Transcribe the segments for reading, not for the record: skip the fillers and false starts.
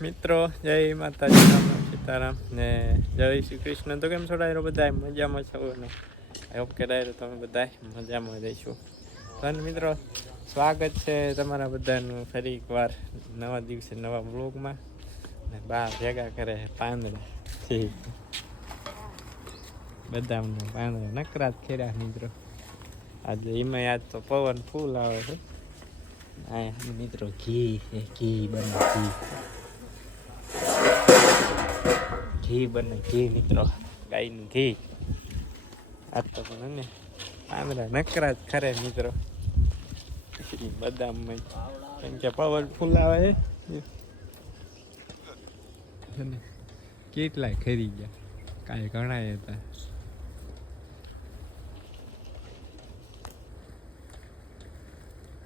મિત્રો જય માતાજી, રામ રામ સીતારામ ને જય શ્રી કૃષ્ણ. તો કેમ છો ડાયરો? બધા મજામાં છો ને? આઈ હોપ કે ડાયરો તમે બધા મજામાં રહીશું. તો મિત્રો સ્વાગત છે તમારા બધાનું ફરી એકવાર નવા દિવસે નવા બ્લોગમાં. ને બા ભેગા કરે પાંદડા બદામના પાંદડા નકરાત ખેર્યા મિત્રો. આજે એમાં યાદ તો પવન ફૂલ આવે છે. આ મિત્રો ઘી બને ઘી બને ઘી મિત્રો, ગાયનું ઘી. આ તો પણ ને પાંદડા નકરા જ ખરે મિત્રો બદામમાં, કેમ કે પવન ફૂલાવે છે. કેટલાય ખરી ગયા, કાંઈ ઘણા હતા.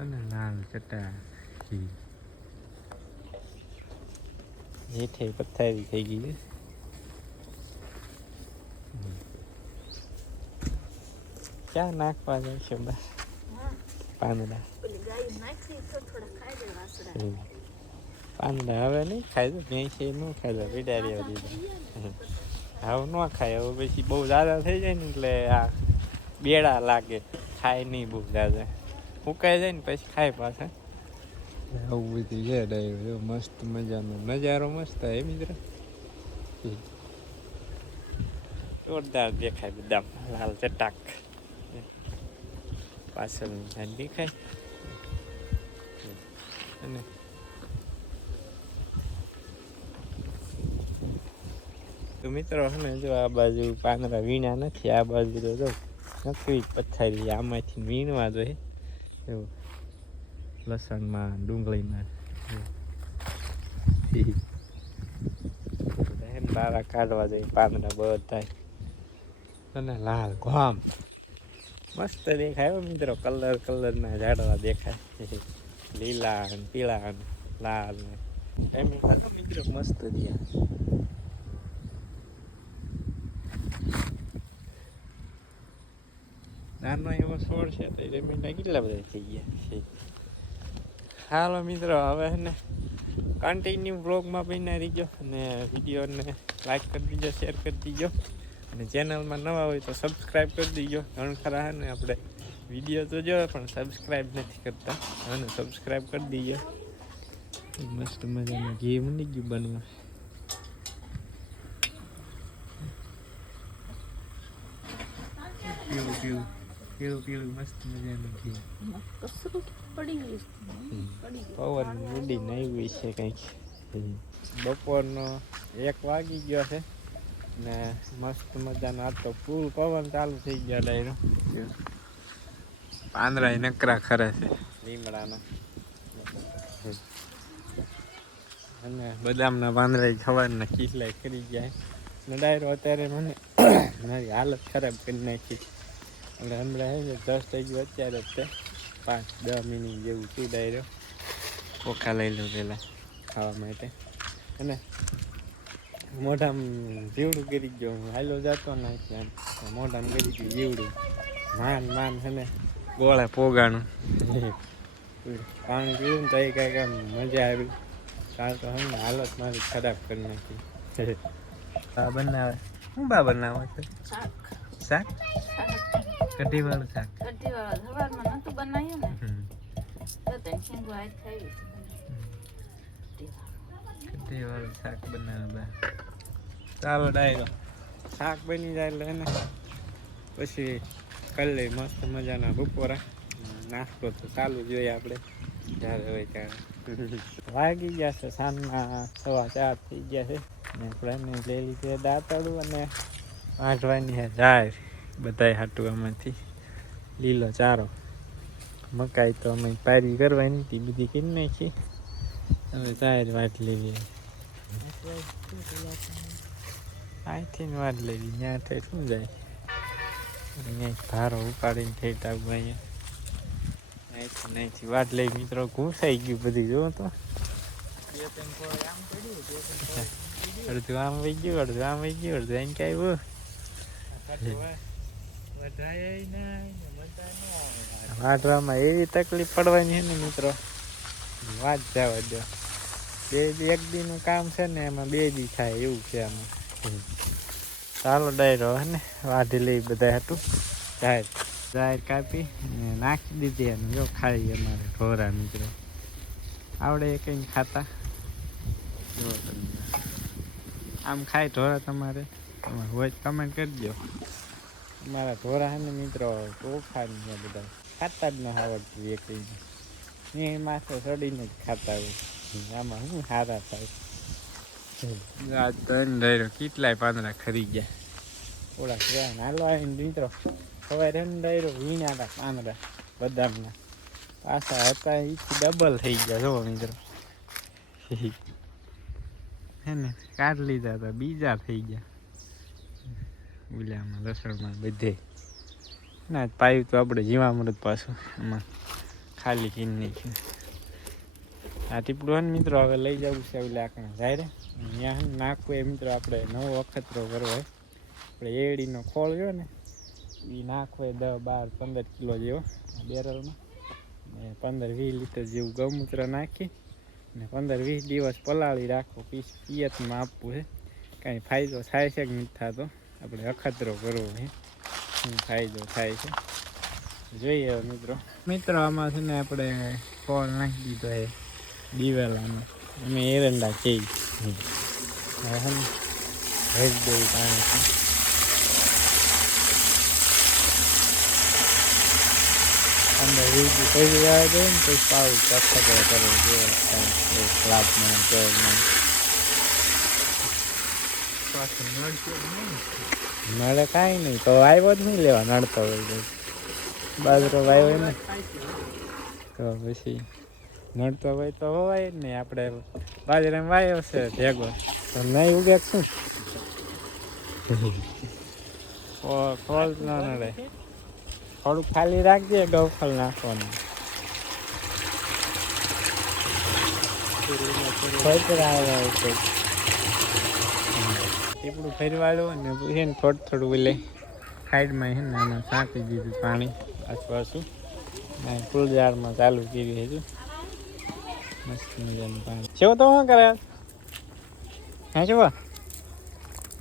અને લાલ ચટા ઘી હેઠે પથારી થઈ ગઈ છે. ક્યાં નાખવા જાય છે પાંદડા? પાંદડા હવે નહીં ખાય તો ભેંસી ન ખાય તો પીડારી દીધા. હવે ન ખાય, હવે પછી બહુ દાદા થઈ જાય ને એટલે આ બેડા લાગે, ખાય નહીં બહુ દાદા, ફૂંકાઈ જાય ને પછી ખાય પાછા. આવું બધું છે ડાયરો, મસ્ત મજાનો નજારો મસ્ત હે મિત્ર. જોરદાર દેખાય બદામ લાલ ચટાક. પાછળ દેખાય અને તો મિત્રો હે જો આ બાજુ પાંદડા વીણા નથી, આ બાજુ તો જો નકરી પથારી, આમાંથી વીણવા જોઈએ એવું. લસણમાં ડુંગળીમાં બારા કાઢવા જોઈએ પાંદડા બધા. અને લાલ ઘામ મસ્ત દેખાય મિત્રો, કલરના ઝાડવા દેખાય, લીલા અને પીળા અને લાલ ને એમ મિત્રો મસ્ત રહ્યા. નાનો એવો છોડ છે તો રેમીના કેટલા બધા થઈ ગયા છે. હાલો મિત્રો, હવે ને કન્ટિન્યુ બ્લોગમાં બન્યા રહીજો અને વિડીયોને લાઈક કરી દીજો, શેર કરી દીજો અને ચેનલમાં નવા હોય તો સબસ્ક્રાઈબ કરી દીજો. ઘણા ખરા ને આપણે વિડીયો તો જોવે પણ સબસ્ક્રાઈબ નથી કરતા, અને સબસ્ક્રાઈબ કરી દીજો. મસ્ત મજાનું ઘી મળી ગયું બનવા. પીળું મસ્ત મજાનું ઘી. પવન ઉડીને આવ્યું છે કંઈક. બપોરનો 1 વાગી ગયો છે ને મસ્ત મજાનો આ તો ફૂલ પવન ચાલુ થઈ ગયા ડાયરો. પાંદડા નકરા ખરે છે લીમડાના, અને બદામના પાંદડા ખવાના કેટલાય કરી ગયા ને ડાયરો. અત્યારે મને મારી હાલત ખરાબ કરી નાખી. એટલે હમણાં છે 10 થઈ ગયું અત્યારે જ, તે 5-10 મિનિટ જેવું થયું ડાયરો. પોખા લઈ લો પેલા ખાવા માટે. અને મોઢામાં જીવડું કરી ગયો, હાલો જતો નાખી આમ મોઢામાં કરી ગયું જીવડું. માન છે ને ગોળે પોગાણું પાણી પીવું ને તો એ કાંઈક આમ મજા આવી. કારણ તો હમ હાલત મારી ખરાબ કરી નાખી. બા બનાવે શું? બા બનાવે છે શાક, કઢી વાળું શાક. કઢી વાળું શાક બનાવે બા. ચાલો ડાયરો, શાક બની જાય એટલે એને પછી કરી લઈ મસ્ત મજાના બપોરા. નાસ્તો તો ચાલુ જોઈએ આપણે જ્યારે હોય ત્યારે. વાગી ગયા છે સાંજના 4:15 થઈ ગયા છે ને આપણે લઈ લીધી દાંતડું અને વાઢવાની છે જાય બધાય હાટું. આમાંથી લીલો ચારો, મકાઈ તો અમે પારી કરવાની હતી, બધી કરી નાખી. હવે ચાર વાટ લેવી, અહીંથી વાટ લેવી, ત્યાં થઈ શું જાય. અહીંયા ભારો ઉપાડીને ઠેઠ આવું, અહીંથી વાટ લઈ મિત્રો. ઘૂસાઈ ગયું બધું, જોવો તો અડધું આમ વહી ગયું, અડધું આમ વહી ગયું, અડધું અહીં ક્યાં આવ્યું. વાટવામાં એવી તકલીફ પડવાની છે ને મિત્રો, વાત જવા દો. એક દીનું કામ છે ને એમાં 2 દી થાય એવું છે આમાં. ચાલો ડાયરો હે ને વાઢી લઈ બધા હતું જાહેર કાપી ને નાખી દીધી અને જો ખાઈ અમારે ઢોરા મિત્રો આવડે કંઈ ખાતા જો આમ ખાય ઢોરા તમારે હોય કમેન્ટ કરજો. અમારા ઢોરા હે ને મિત્રો તોફાની બધા ખાતા જ ન આવડતું એ કંઈ એ માથે ચડીને જ ખાતા હોય. આમાં શું સારા થાય. આજ તો એને ડાયરો કેટલાય પાંદડા ખરી ગયા થોડાક રહ્યા નાલો આવીને મિત્રો સવારે એને ડાયરો વીણ્યા હતા પાંદડા બદામના પાછા હતા એથી ડબલ થઈ ગયા જો મિત્રો હે ને કાઢ લીધા હતા બીજા થઈ ગયા ઉલ્યામાં લસણમાં બધે ના પાયું તો આપણે જીવામૃત પાછું એમાં ખાલી કીને નાખ્યું. આ ટીપડું ને મિત્રો હવે લઈ જવું છે એટલે આખા જાય ત્યાં નાખવું એ મિત્રો આપણે નવો અખતરો કરવો હોય. આપણે એડીનો ખોળ જો ને એ નાખવો 10, 12, 15 કિલો જેવો બેરલમાં ને 15-20 લીટર જેવું ગૌમૂત્ર નાખી ને 15-20 દિવસ પલાળી રાખવો. પિયતમાં આપવું છે. કાંઈ ફાયદો થાય છે કે નથી થતો આપણે અખતરો કરવો છે શું ફાયદો થાય છે જોઈએ મિત્રો આમાં છે ને આપણે ખોળ નાખી દીધો છે દિવેલામાં અમે એરંડા કહી ભેજ દઈ પાણી અંદર વીજળી થઈ જાય છે ને પછી પાવું કચ્છો કરવો લાભમાં નળે કાંઈ નહીં તો આવ્યો જ નહીં લેવા નડતો હોય બાજરો વાવ્યો ને તો પછી નડતો હોય તો હોવાય જ નહીં. આપણે બાજરામાં વાવ્યો છે ભેગો તો નહીં ઉગે શું ખોળ ન નડે. થોડુંક ખાલી રાખજે ગૌખલ નાખવાનું ટીપડું ફેરવાડું અને છે ને થોડું એટલે સાઈડમાં છે ને આમાં છાંટી દીધું પાણી આસપાસું ફૂલઝાડમાં ચાલુ કરી હજુ મસ્ત મજાનું પાણી છે. તો શું કરે હા શું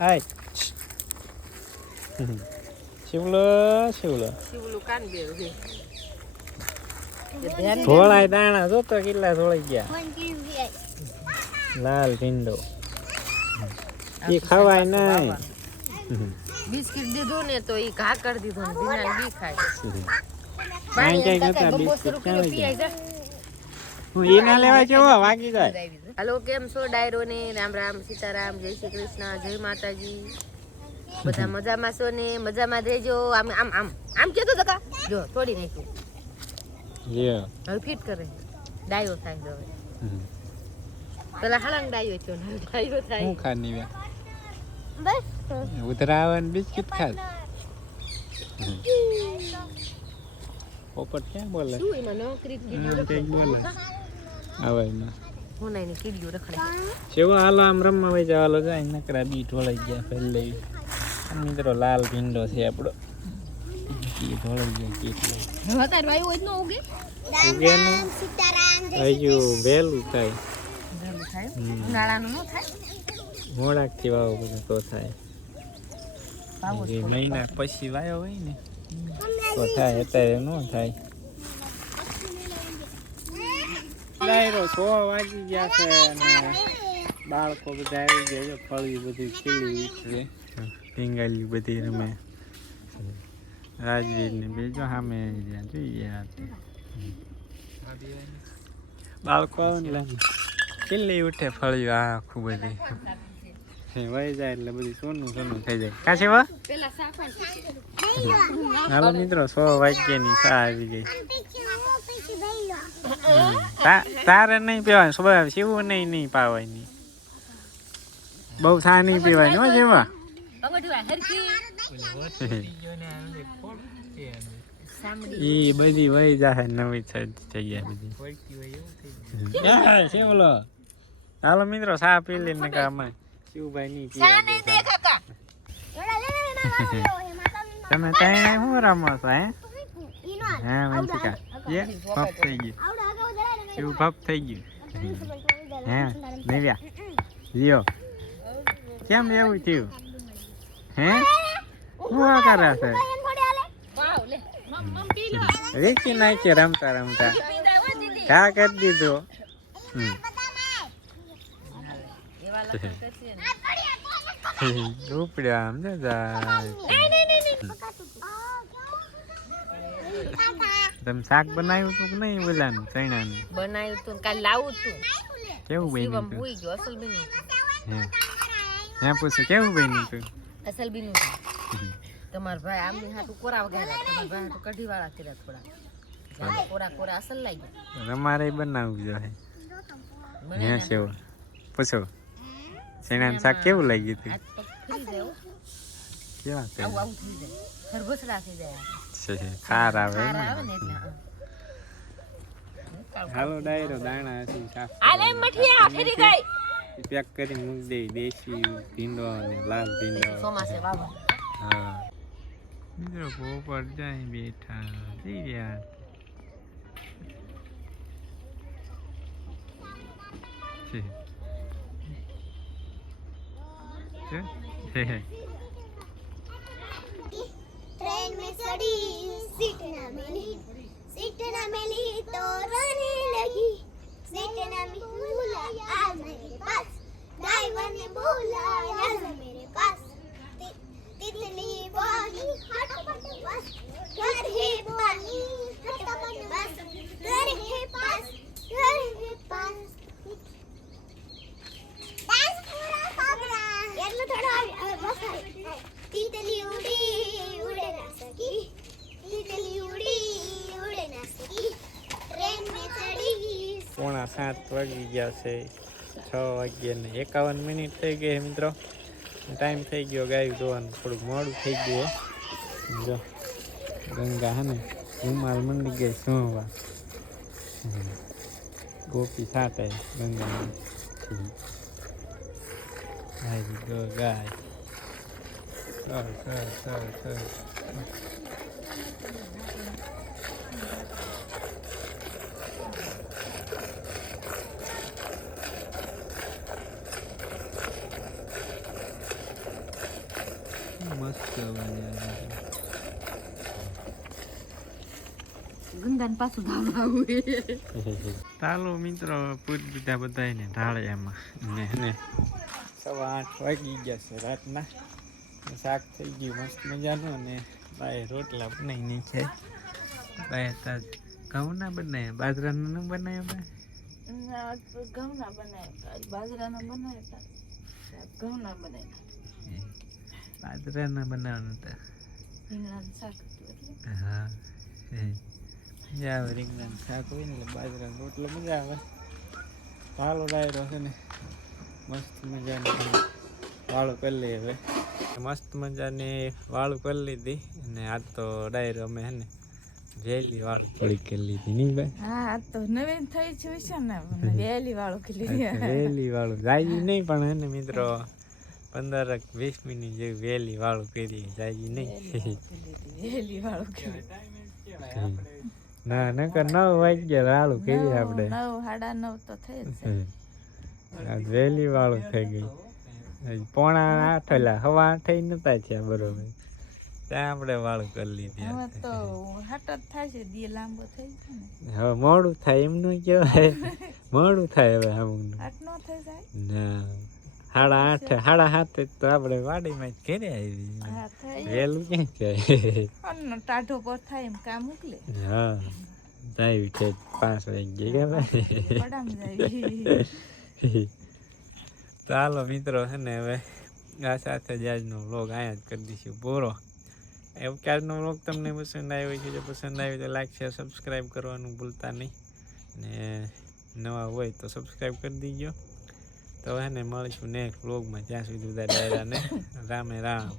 હાય શિવલો ધોળાય દાણા જોતો કેટલા ધોળાઈ ગયા લાલ ભીંડો એ ખવાય નહીં. બિસ્કિટ દીધું ને તો ઈ ઘા કરી દીધું ને બિના બી ખાય એના લેવા જેવો વાગી જાય. હાલો કેમ છો ડાયરો ને રામ રામ સીતારામ જય શ્રી કૃષ્ણ જય માતાજી બધા મજામાં છો ને મજામાં રહેજો. આમ આમ આમ આમ કેતો તકા જો થોડી નાખ્યું હવે ફિટ કરે ડાયો થાય હવે પેલા હળંગ ડાયો થયો ને ડાયો થાય હું ખાની વે બસ ઉતરાવન બિસ્કિટ ખા પોપટ ક્યાં બોલે શું એમાં નોકરી કીધું બોલે આવે ના હું નહીં કીધું રખડે કેવો હાલો આમ રમવા વઈ જવાલો જાય નકરા બી ઢોળાઈ ગયા પહેલે મિત્રો લાલ ભીંડો છે આપણો ઢોળાઈ ગયા કેટલો અત્યારે વાયુ હોય ન ઉગે ઉગે ને હજુ વહેલું થાય ઉનાળાનું ન થાય મોડાક થી વાવો બધું તો થાય મહિના પછી વાયો હોય ને તો થાય અત્યારે ન થાય. ડાયરો 6 વાગી ગયા છે અને બાળકો બધા આવી ગયા ફળી બધી ખીલી ઉઠે ટીંગાલી બધી રમે રાજવીર ને બીજો સામે જોઈએ બાળકો ખીલી ઉઠે ફળ્યું આખું બધી વહી જાય એટલે બધી સોનું સોનું થઈ જાય કાશે વા હાલો મિત્રો 100 વાગ્યાની ચા આવી ગઈ. તારે નહીં પીવાનું સ્વભાવ શિવું નહીં પાવાની બહુ ચા નહીં પીવાની હો જેવા ઈ બધી વહી જાય નવી થઈ ગયા બધી. શિવલો હાલો મિત્રો ચા પી લઈને કામ શિવભાઈ નહીં પીવા તમે ત્યાં શું રમો છો હે હા વંશિકા એ ભપ થઈ ગયું શિવ ભપ થઈ ગયું હે દિવ્યા લ્યો કેમ એવું થયું હે શું કરે છે રીચી નાખી રમતા રમતા ચા કરી દીધો ઉપડ્યા આમ ને તમે શાક બનાવ્યું હતું કે નહીં બોલાનું ચણાનું બનાવ્યું તું કાલે લાવું તું કેવું બન્યું શિવમ તું ભૂઈ ગયો અસલ બીનું હે પૂછું કેવું બન્યું તું અસલ બીનું તમારા ભાઈ આમની હાટુ કોરા વગાડ્યા તમારા ભાઈ હાટુ કઢી વાળા કર્યા થોડા કોરા કોરા અસલ લાગ્યા અમારે બનાવવું જોઈએ હે સેવ પૂછો ચણાનું શાક કેવું લાગ્યું હતું કેવા આવું આવું થઈ જાય ખરબસડા થઈ જાય ખાર આવે ખાર આવે ને એટલે હાલો ડાયરો દાણા હતી શાક આલે મઠિયા ફરી ગઈ પેક કરી મૂક દે દેશી ભીંડો અને લાલ ભીંડો ચોમાસે વાવા હા મિત્રો પોપટ જાય બેઠા જઈ રહ્યા છે ट्रेन में चढ़ी सीट ना मिली तो रोने लगी सीट ना मिली आ मेरे पास ड्राइवर ने बोला आ मेरे पास तितली बोली हटपट बस घर है पानी हटपट बस घर है पास डांस पूरा साबरा એટલો થોડો બસ તિતલી ઉડી ઉડે ના સકી તિતલી ઉડી ઉડે ના સકી ટ્રેન મે ચડી 6:45 વાગી ગયા છે 6:51 થઈ ગઈ મિત્રો ટાઈમ થઈ ગયો ગાય ધોવાનું થોડુંક મોડું થઈ ગયું જો ગંગા હે ને રૂમાલ મંડી ગઈ સોવા ગોપી સાથે ગંગા હારી ગો ગાય સર મસ્ત ગંગાન પાછું ધાવડાવું ચાલો મિત્રો પૂરી દીધા બધાને ઢાળિયામાં ને 8:15 વાગી ગયા છે રાતના શાક થઈ ગયું મસ્ત મજાનું અને બાય રોટલા બનાવી નહીં છે બાય તાજ ઘઉંના બનાવ્યા બાજરાના ન બનાવ્યા ઘઉંના બનાવ્યા બાજરાના બનાવ્યા ઘઉંના બનાવ્યા બાજરાના બનાવવાનું હતા રીંગણાનું શાક હા મજા આવે રીંગણાનું શાક હોય ને એટલે બાજરાનો રોટલો મજા આવે ચાલો ડાયરો છે ને મસ્ત મજાની વાળું કરી લઈએ હવે મસ્ત મજાની વાળું કરી લીધી અને આજ તો ડાયરો અમે હે ને વેલી વાળું થોડી કરી લીધી નહીં ભાઈ હા તો નવીન થઈ છે ને વેલી વાળું કરી વેલી વાળું જાય નહીં પણ હે ને મિત્રો 15-20 મિનિટ જેવી વેલી વાળું કરી જાય નહીં વેલી વાળું કરી ના નકર 9 વાગ્યા વાળું કરી આપણે 9 9:30 તો થઈ જ આજ વેલી વાળું થઈ ગઈ 7:45 હવા 8 નતા થયા બરોબર ત્યાં આપણે વાળું કરી લીધી હવે તો હાટ જ થાય છે દી લાંબો થઈ છે ને હવે મોડું થાય એમનું કહેવાય મોડું થાય હવે અમુક હાટ નો થઈ જાય ના 7:30 તો આપણે વાડીમાં જ ઘરે આવી હા થઈ વહેલું ક્યાં જાય અન્નો ટાઢો પર થાય એમ કામ મોકલે હા જાય છે 5 વાગે ગયા પડામ જાય ચાલો મિત્રો છે ને હવે આ સાથે જ આજનો વ્લોગ અહીંયા જ કરી દઈશું પૂરો એવું કે આજનો વ્લોગ તમને પસંદ આવ્યો છે જો પસંદ આવ્યો તો લાઈક શેર સબસ્ક્રાઈબ કરવાનું ભૂલતા નહીં ને નવા હોય તો સબસ્ક્રાઈબ કરી દીજો તો હે ને મળીશું નેક્સ્ટ વ્લોગમાં ત્યાં સુધી બધા ડાયરાને રામે રામ